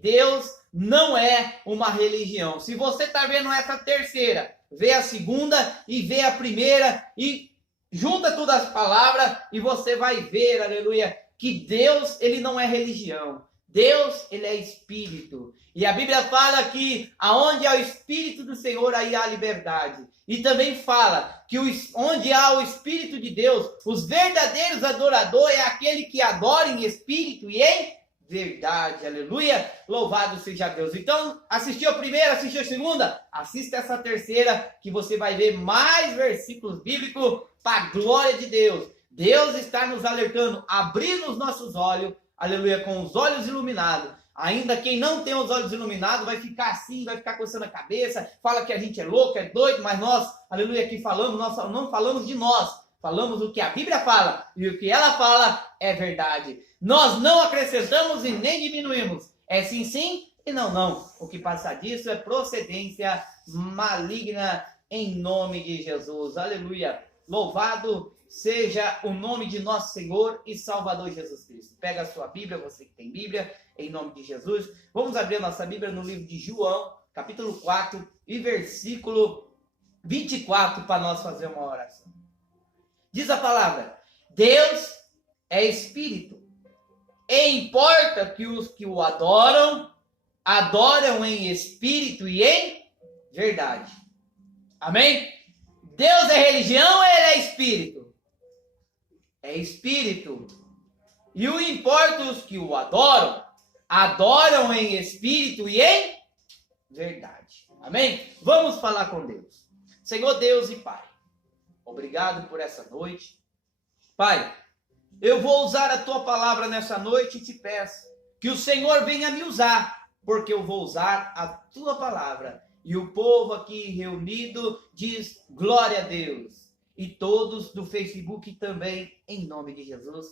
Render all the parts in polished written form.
Deus não é uma religião. Se você está vendo essa terceira, vê a segunda e vê a primeira e junta todas as palavras e você vai ver, aleluia, que Deus, ele não é religião. Deus, ele é Espírito. E a Bíblia fala que aonde há o Espírito do Senhor, aí há liberdade. E também fala que onde há o Espírito de Deus, os verdadeiros adoradores é aquele que adora em Espírito e em verdade. Aleluia! Louvado seja Deus. Então, assistiu a primeira, assistiu a segunda? Assista essa terceira, que você vai ver mais versículos bíblicos para a glória de Deus. Deus está nos alertando, abrindo os nossos olhos, aleluia, com os olhos iluminados. Ainda quem não tem os olhos iluminados vai ficar assim, vai ficar coçando a cabeça, fala que a gente é louco, é doido, mas nós, aleluia, aqui falamos, nós não falamos de nós, falamos o que a Bíblia fala, e o que ela fala é verdade. Nós não acrescentamos e nem diminuímos, é sim, sim e não, não. O que passa disso é procedência maligna em nome de Jesus, aleluia. Louvado seja o nome de nosso Senhor e Salvador Jesus Cristo. Pega a sua Bíblia, você que tem Bíblia, em nome de Jesus. Vamos abrir a nossa Bíblia no livro de João, capítulo 4 e versículo 24, para nós fazer uma oração. Diz a palavra: Deus é Espírito, e importa que os que o adoram, adoram em Espírito e em verdade. Amém? Deus é religião ou ele é Espírito? É Espírito. E o importa os que o adoram, adoram em Espírito e em verdade. Amém? Vamos falar com Deus. Senhor Deus e Pai, obrigado por essa noite. Pai, eu vou usar a Tua palavra nessa noite e te peço que o Senhor venha me usar, porque eu vou usar a Tua palavra. E o povo aqui reunido diz glória a Deus. E todos do Facebook também, em nome de Jesus.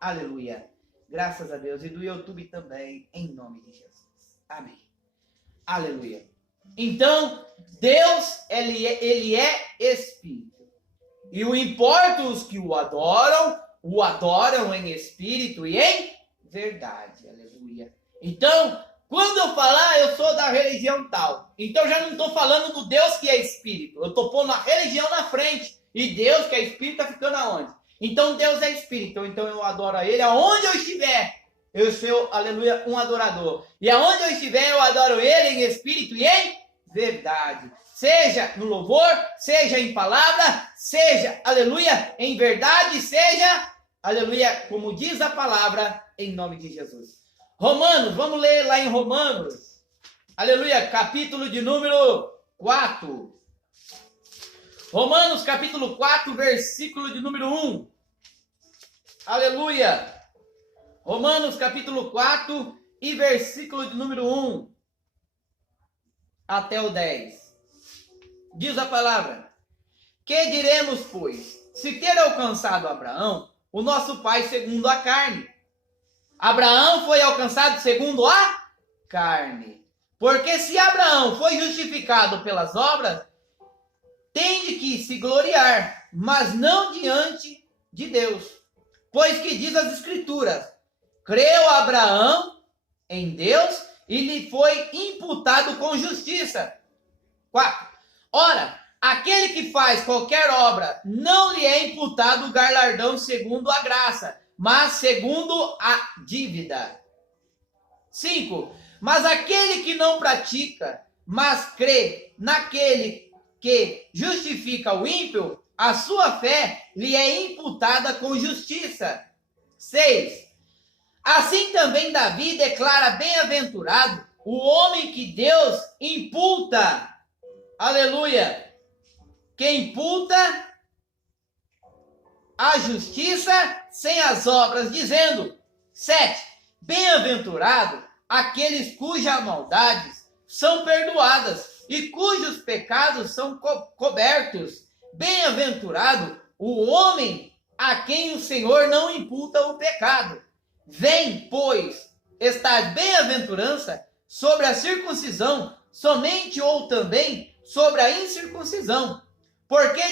Aleluia. Graças a Deus. E do YouTube também, em nome de Jesus. Amém. Aleluia. Então, Deus, ele é Espírito. E o importa os que o adoram em Espírito e em verdade. Aleluia. Então, quando eu falar, eu sou da religião tal. Então, já não estou falando do Deus que é Espírito. Eu estou pondo a religião na frente. E Deus que é Espírito está ficando aonde? Então, Deus é Espírito. Então, eu adoro a Ele aonde eu estiver. Eu sou, aleluia, um adorador. E aonde eu estiver, eu adoro Ele em Espírito e em verdade. Seja no louvor, seja em palavra, seja, aleluia, em verdade, seja, aleluia, como diz a palavra, em nome de Jesus. Romanos, vamos ler lá em Romanos, aleluia, capítulo de número 4. Romanos, capítulo 4, versículo de número 1. Aleluia. Romanos, capítulo 4 e versículo de número 1 até o 10. Diz a palavra: que diremos, pois, se ter alcançado Abraão, o nosso pai segundo a carne? Abraão foi alcançado segundo a carne. Porque se Abraão foi justificado pelas obras, tem de que se gloriar, mas não diante de Deus. Pois que diz as Escrituras: creu Abraão em Deus e lhe foi imputado com justiça. 4. Ora, aquele que faz qualquer obra, não lhe é imputado o galardão segundo a graça, mas segundo a dívida. 5. Mas aquele que não pratica, mas crê naquele que justifica o ímpio, a sua fé lhe é imputada com justiça. 6. Assim também Davi declara bem-aventurado o homem que Deus imputa, aleluia, que imputa a justiça sem as obras, dizendo: 7. Bem-aventurado aqueles cujas maldades são perdoadas e cujos pecados são cobertos. Bem-aventurado o homem a quem o Senhor não imputa o pecado. Vem, pois, esta bem-aventurança sobre a circuncisão, somente ou também sobre a incircuncisão. Porque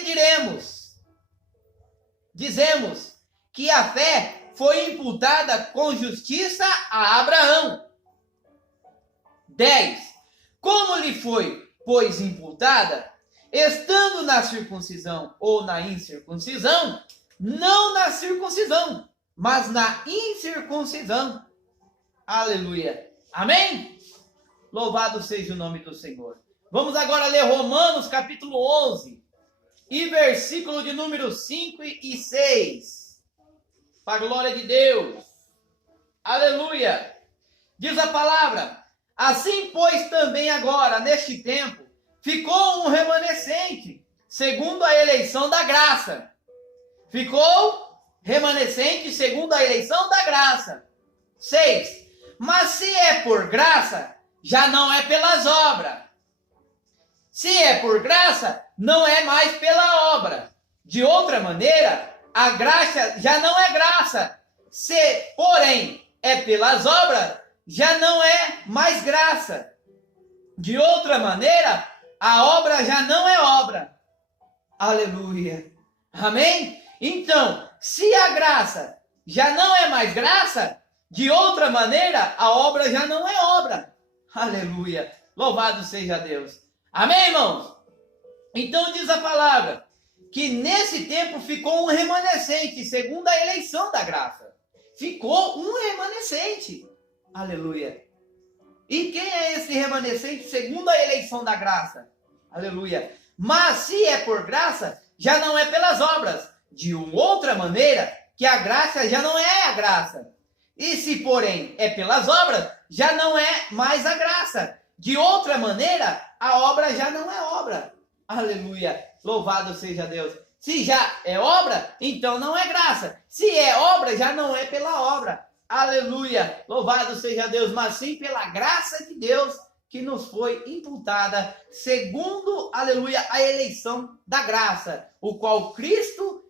dizemos que a fé foi imputada com justiça a Abraão. 10. Como lhe foi, pois, imputada, estando na circuncisão ou na incircuncisão, não na circuncisão, mas na incircuncisão. Aleluia. Amém? Louvado seja o nome do Senhor. Vamos agora ler Romanos capítulo 11 e versículo de número 5 e 6. Para a glória de Deus. Aleluia. Diz a palavra: assim, pois, também agora, neste tempo, ficou um remanescente, segundo a eleição da graça. Ficou remanescente, segundo a eleição da graça. 6. Mas se é por graça, já não é pelas obras. Se é por graça, não é mais pela obra. De outra maneira, a graça já não é graça. Se, porém, é pelas obras, já não é mais graça. De outra maneira, a obra já não é obra. Aleluia. Amém? Então, se a graça já não é mais graça, de outra maneira, a obra já não é obra. Aleluia. Louvado seja Deus. Amém, irmãos? Então diz a palavra que nesse tempo ficou um remanescente, segundo a eleição da graça. Ficou um remanescente. Aleluia. E quem é esse remanescente segundo a eleição da graça? Aleluia. Mas se é por graça, já não é pelas obras. De outra maneira, que a graça já não é a graça. E se, porém, é pelas obras, já não é mais a graça. De outra maneira, a obra já não é obra. Aleluia. Louvado seja Deus. Se já é obra, então não é graça. Se é obra, já não é pela obra. Aleluia. Louvado seja Deus. Mas sim pela graça de Deus que nos foi imputada, segundo, aleluia, a eleição da graça, o qual Cristo,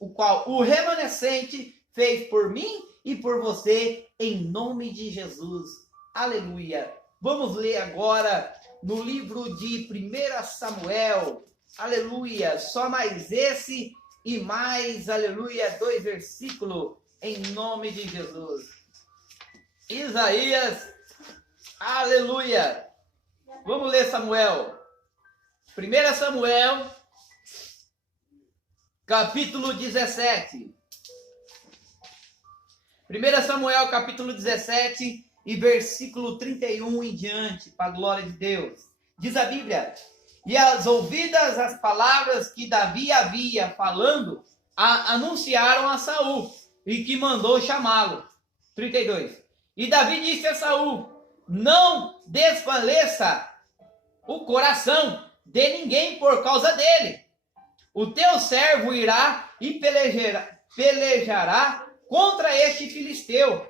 o remanescente fez por mim e por você, em nome de Jesus. Aleluia. Vamos ler agora no livro de 1 Samuel. Aleluia. Só mais esse e mais, aleluia, 2 versículos, em nome de Jesus. Isaías, aleluia. Vamos ler Samuel. 1 Samuel, capítulo 17. 1 Samuel, capítulo 17 e versículo 31 em diante, para a glória de Deus. Diz a Bíblia: e as ouvidas as palavras que Davi havia falando, anunciaram a Saul, e que mandou chamá-lo. 32. E Davi disse a Saul: não desfaleça o coração de ninguém por causa dele. O teu servo irá e pelejará contra este filisteu.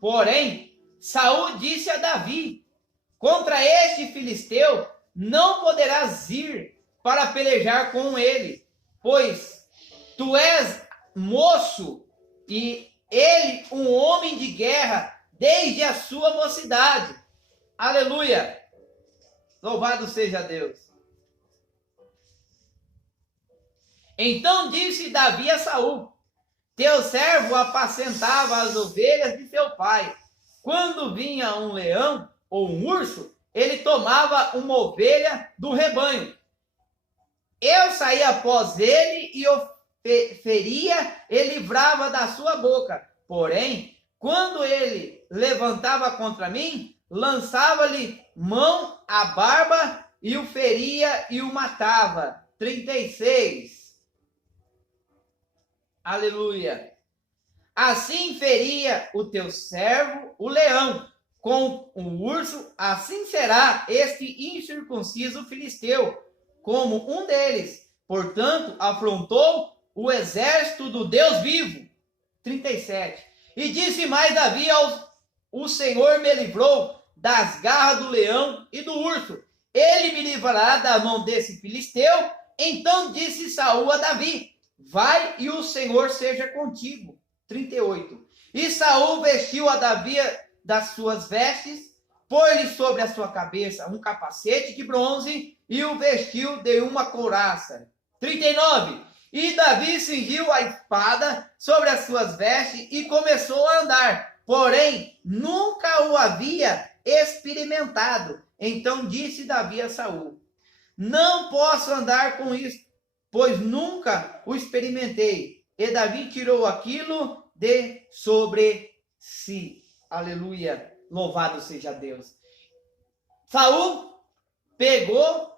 Porém, Saul disse a Davi: contra este filisteu não poderás ir para pelejar com ele, pois tu és moço e ele um homem de guerra desde a sua mocidade. Aleluia! Louvado seja Deus. Então disse Davi a Saul: teu servo apacentava as ovelhas de seu pai. Quando vinha um leão ou um urso, ele tomava uma ovelha do rebanho. Eu saía após ele e o feria e livrava da sua boca. Porém, quando ele levantava contra mim, lançava-lhe mão à barba e o feria e o matava. 36. Aleluia. Assim feria o teu servo o leão com o urso, assim será este incircunciso filisteu, como um deles. Portanto, afrontou o exército do Deus vivo. 37. E disse mais Davi: o Senhor me livrou das garras do leão e do urso. Ele me livrará da mão desse filisteu. Então disse Saul a Davi: vai e o Senhor seja contigo. 38. E Saul vestiu a Davi das suas vestes, pôs-lhe sobre a sua cabeça um capacete de bronze e o vestiu de uma couraça. 39. E Davi cingiu a espada sobre as suas vestes e começou a andar. Porém, nunca o havia experimentado. Então disse Davi a Saul: não posso andar com isso, pois nunca o experimentei. E Davi tirou aquilo de sobre si. Aleluia. Louvado seja Deus. Saul pegou,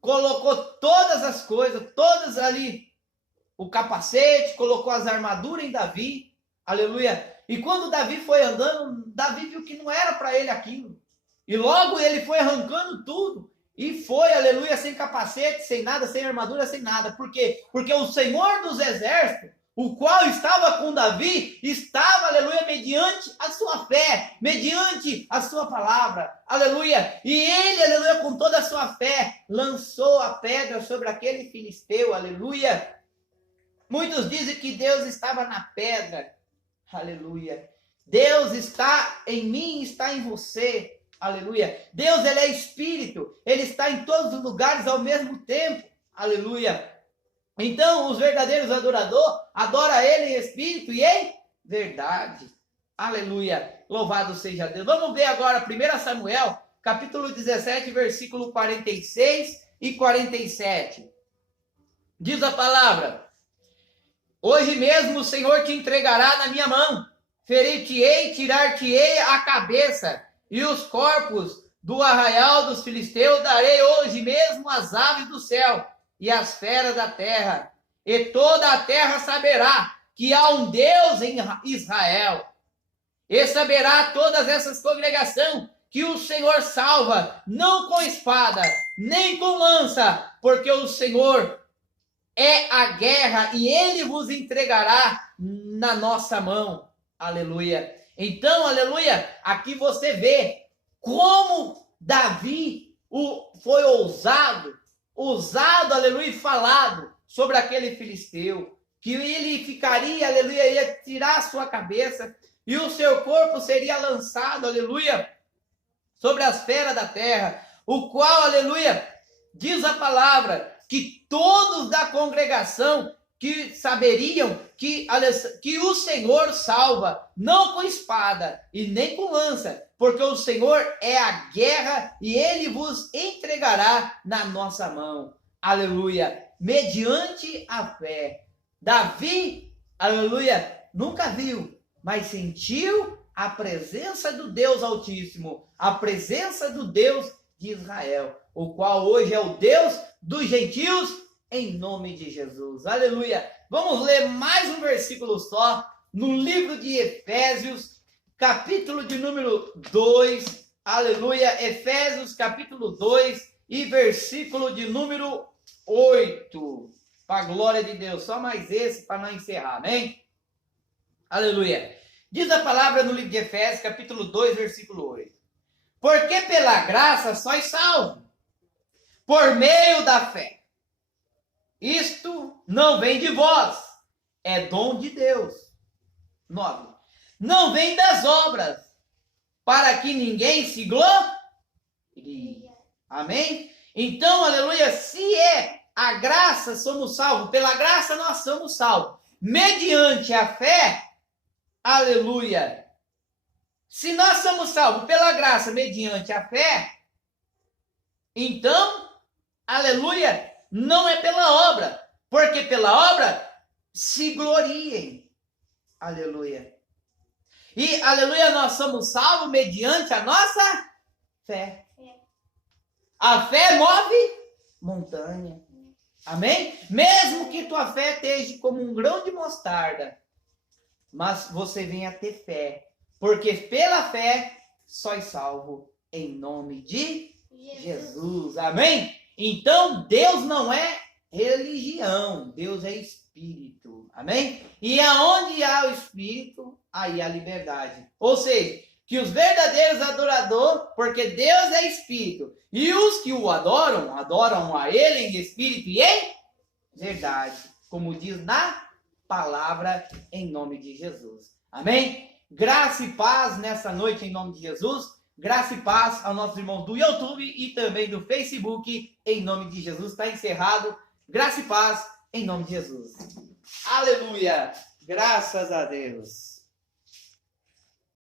colocou todas as coisas, todas ali, o capacete, colocou as armaduras em Davi. Aleluia. E quando Davi foi andando, Davi viu que não era para ele aquilo. E logo ele foi arrancando tudo. E foi, aleluia, sem capacete, sem nada, sem armadura, sem nada. Por quê? Porque o Senhor dos Exércitos, o qual estava com Davi, estava, aleluia, mediante a sua fé, mediante a sua palavra, aleluia. E ele, aleluia, com toda a sua fé, lançou a pedra sobre aquele filisteu, aleluia. Muitos dizem que Deus estava na pedra, aleluia. Deus está em mim, está em você, aleluia. Deus, ele é espírito, ele está em todos os lugares ao mesmo tempo, aleluia. Então, os verdadeiros adoradores adoram ele em espírito e em verdade. Aleluia. Louvado seja Deus. Vamos ver agora 1 Samuel, capítulo 17, versículo 46 e 47. Diz a palavra: hoje mesmo o Senhor te entregará na minha mão. Ferir-te-ei, tirar-te-ei a cabeça, e os corpos do arraial dos filisteus darei hoje mesmo às aves do céu e as feras da terra, e toda a terra saberá que há um Deus em Israel. E saberá todas essas congregações que o Senhor salva, não com espada, nem com lança, porque o Senhor é a guerra e ele vos entregará na nossa mão. Aleluia. Então, aleluia, aqui você vê como Davi foi ousado, aleluia, e falado sobre aquele filisteu, que ele ficaria, aleluia, ia tirar a sua cabeça, e o seu corpo seria lançado, aleluia, sobre as feras da terra, o qual, aleluia, diz a palavra, que todos da congregação que saberiam que o Senhor salva, não com espada e nem com lança, porque o Senhor é a guerra e ele vos entregará na nossa mão. Aleluia. Mediante a fé. Davi, aleluia, nunca viu, mas sentiu a presença do Deus Altíssimo, a presença do Deus de Israel, o qual hoje é o Deus dos gentios, em nome de Jesus. Aleluia. Vamos ler mais um versículo só, no livro de Efésios, capítulo de número 2, aleluia, Efésios capítulo 2 e versículo de número 8, para a glória de Deus, só mais esse para não encerrar, amém? Aleluia. Diz a palavra no livro de Efésios, capítulo 2, versículo 8. Porque pela graça sois salvos, por meio da fé. Isto não vem de vós, é dom de Deus. 9. Não vem das obras, para que ninguém se glorie. Amém? Então, aleluia, se é a graça, somos salvos. Pela graça nós somos salvos. Mediante a fé, aleluia. Se nós somos salvos pela graça, mediante a fé, então, aleluia, não é pela obra. Porque pela obra se gloriem. Aleluia. E, aleluia, nós somos salvos mediante a nossa fé. A fé move montanha. Amém? Mesmo que tua fé esteja como um grão de mostarda, mas você venha ter fé. Porque pela fé sois salvo em nome de Jesus. Amém? Então, Deus não é religião. Deus é espírito. Amém? E aonde há o espírito, aí há liberdade. Ou seja, que os verdadeiros adoradores, porque Deus é espírito, e os que o adoram, adoram a ele em espírito e em verdade, como diz na palavra, em nome de Jesus. Amém? Graça e paz nessa noite, em nome de Jesus. Graça e paz aos nossos irmãos do YouTube e também do Facebook, em nome de Jesus. Está encerrado. Graça e paz, em nome de Jesus. Aleluia! Graças a Deus.